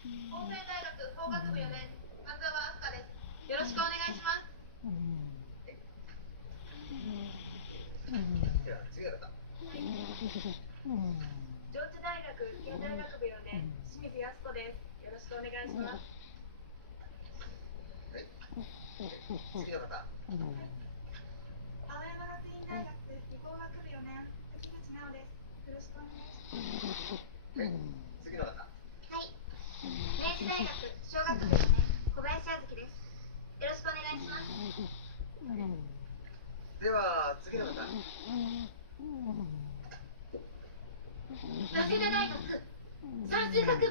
法政大学法学部4年、半沢明日香です。よろしくお願いします。では次の方。はい。上智大学近代学部4年、清水靖子です。よろしくお願いします。はい。次の方。青山学院大学理工学部4年、滝口直です。よろしくお願いします。はい。次の方。はい。明治大学小学部4年、小林あずきです。よろしくお願いします。では次の方。早稲田大学算数学部。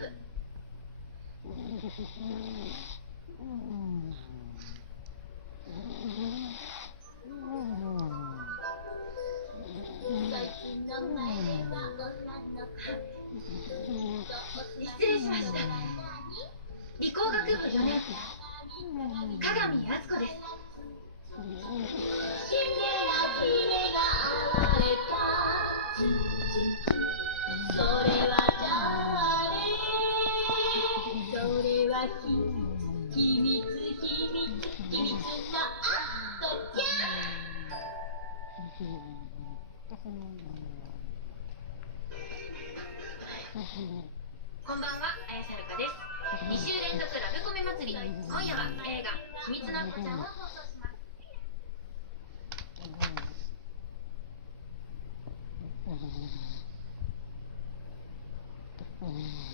最近の前は女の子。失礼しました。理工学部4年、鏡靖子です。それは秘密のあっとちゃん。こんばんは、綾瀬はるかです。2週連続ラブコメ祭り。今夜は映画「秘密の赤ちゃん」を放送します。